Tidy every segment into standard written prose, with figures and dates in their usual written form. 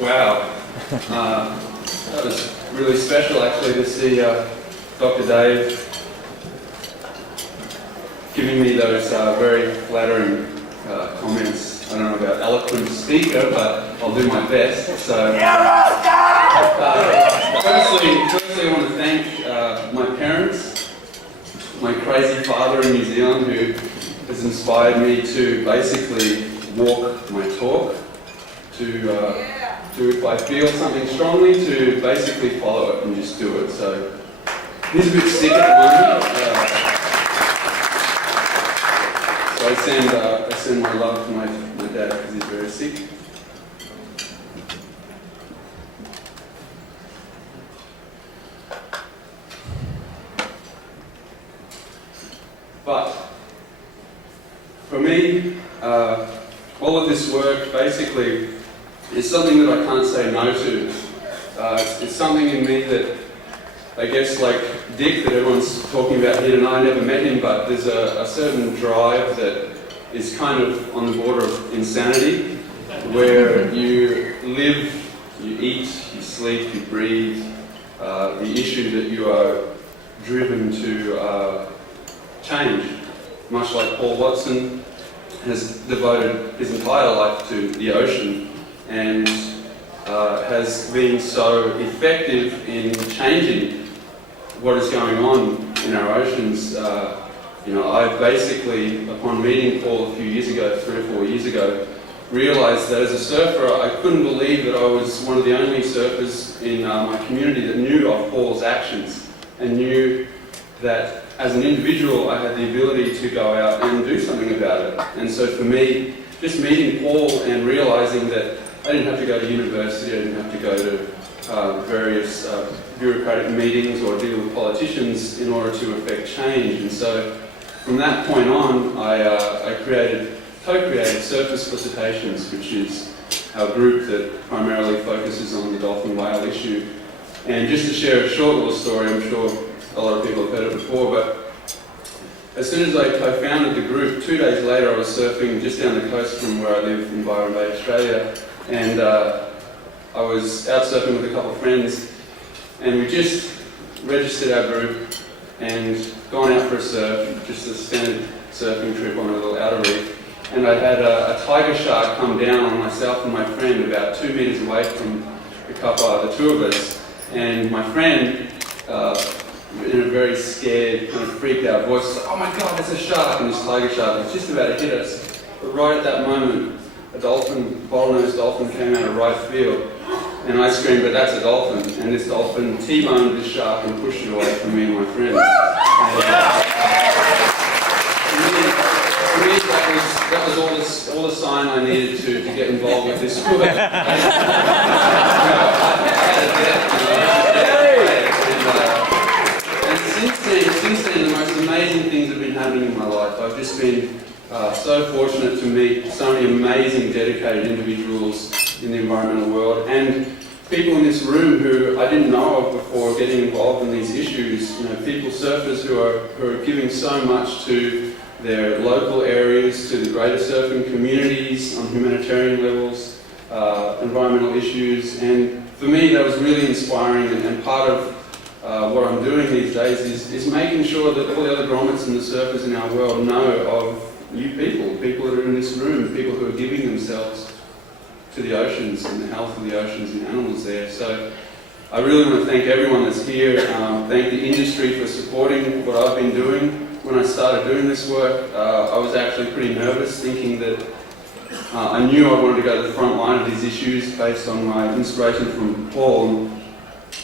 Wow, that was really special actually to see Dr. Dave giving me those very flattering comments. I don't know about eloquent speaker, but I'll do my best. So, firstly, I want to thank my parents, my crazy father in New Zealand, who has inspired me to basically walk my talk, to if I feel something strongly, to basically follow it and just do it. So he's a bit sick at the moment. So I send my love to my dad because he's very sick. But for me, all of this work basically is something that I can't say no to. It's something in me that, I guess, like Dick that everyone's talking about here tonight, I never met him, but there's a certain drive that is kind of on the border of insanity, where you live, you eat, you sleep, you breathe, the issue that you are driven to change, much like Paul Watson has devoted his entire life to the ocean and has been so effective in changing what is going on in our oceans. I basically, upon meeting Paul a few years ago, 3 or 4 years ago, realised that as a surfer I couldn't believe that I was one of the only surfers in my community that knew of Paul's actions and knew that as an individual I had the ability to go out and do something about it. And so for me, just meeting Paul and realising that I didn't have to go to university, I didn't have to go to various bureaucratic meetings or deal with politicians in order to effect change. And so from that point on, I co-created Surface Felicitations, which is our group that primarily focuses on the dolphin whale issue. And just to share a short little story, I'm sure a lot of people have heard it before, but as soon as I co-founded the group, 2 days later I was surfing just down the coast from where I live in Byron Bay, Australia, and I was out surfing with a couple of friends, and we just registered our group and gone out for a surf, just a standard surfing trip on a little outer reef, and I had a tiger shark come down on myself and my friend about 2 meters away from the two of us, and my friend, in a very scared, kind of freaked out voice, was like, "Oh my God, there's a shark!" And this tiger shark was just about to hit us. But right at that moment, a dolphin, bottlenose dolphin, came out of right field, and I screamed, "But that's a dolphin!" And this dolphin T-boned this shark and pushed it away from me and my friend. For me, that was all the sign I needed to get involved with this work. Since then, the most amazing things have been happening in my life. I've just been so fortunate to meet so many amazing, dedicated individuals in the environmental world, and people in this room who I didn't know of before getting involved in these issues. People, surfers who are giving so much to their local areas, to the greater surfing communities on humanitarian levels, environmental issues, and for me that was really inspiring, and part of what I'm doing these days is making sure that all the other grommets and the surfers in our world know of you people that are in this room, people who are giving themselves to the oceans and the health of the oceans and animals there. So I really want to thank everyone that's here, thank the industry for supporting what I've been doing. When I started doing this work, I was actually pretty nervous, thinking that I knew I wanted to go to the front line of these issues based on my inspiration from Paul.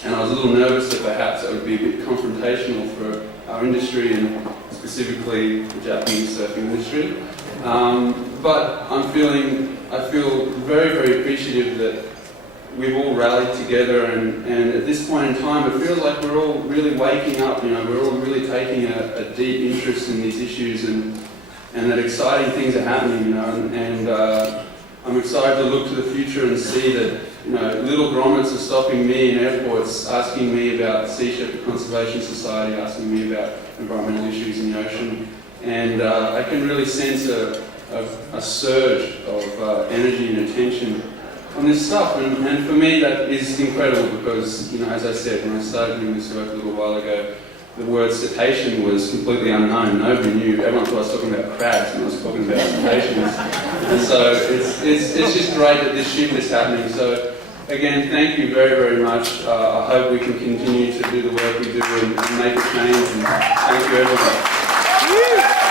And I was a little nervous that perhaps it would be a bit confrontational for our industry and specifically the Japanese surfing industry. But I feel very, very appreciative that we've all rallied together, and at this point in time it feels like we're all really waking up, we're all really taking a deep interest in these issues, and that exciting things are happening, and I'm excited to look to the future and see that little grommets are stopping me in airports, asking me about Sea Shepherd Conservation Society, asking me about environmental issues in the ocean, and I can really sense a surge of energy and attention on this stuff, and for me that is incredible because, you know, as I said, when I started doing this work a little while ago, the word cetacean was completely unknown. Nobody knew. Everyone thought I was talking about crabs and I was talking about cetaceans. And so it's just great that this shift is happening. So again, thank you very, very much. I hope we can continue to do the work we do and make a change. And thank you, everyone.